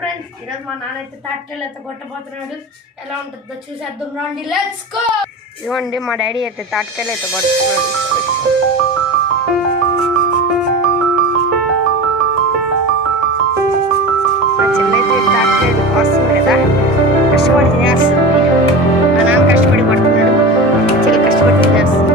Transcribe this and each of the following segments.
Friends ఈరోజు మా నాన్న అయితే తాటికాయలు అయితే కొట్టబోతున్నాడు. ఎలా ఉంటుందో చూసేద్దాం రండి, లెట్స్ గో. ఇవ్వండి మా డాడీ అయితే తాటికాయలు అయితే కొడుతున్నాడు. మా చెల్లైతే తాటికాయలు వస్తుంది కదా, కష్టపడి తినేస్తుంది. మా నాన్న కష్టపడి కొడుతున్నాడు, చెల్లి కష్టపడి తినేస్తుంది.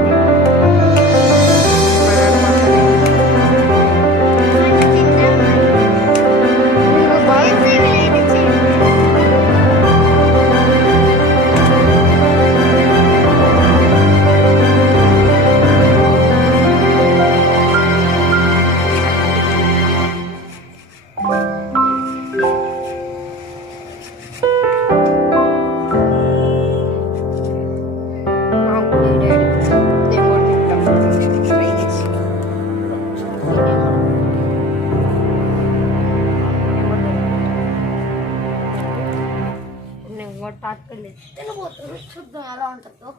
తాటికాయలు తినబోతారు, చూద్దాం ఎలా ఉంటుందో.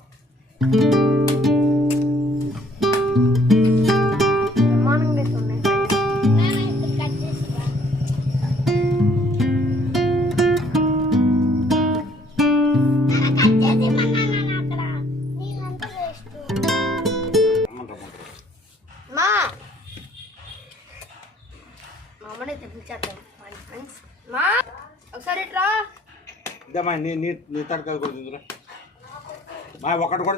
బ్రహ్మాండంగా అయితే ఉన్నాయి. మా అమ్మని తెప్పించేద్దాం ఫ్రెండ్స్. మా ఒకసారి ఇట్లా నీ తాటికాయలు కూడా ఒకటి కూడా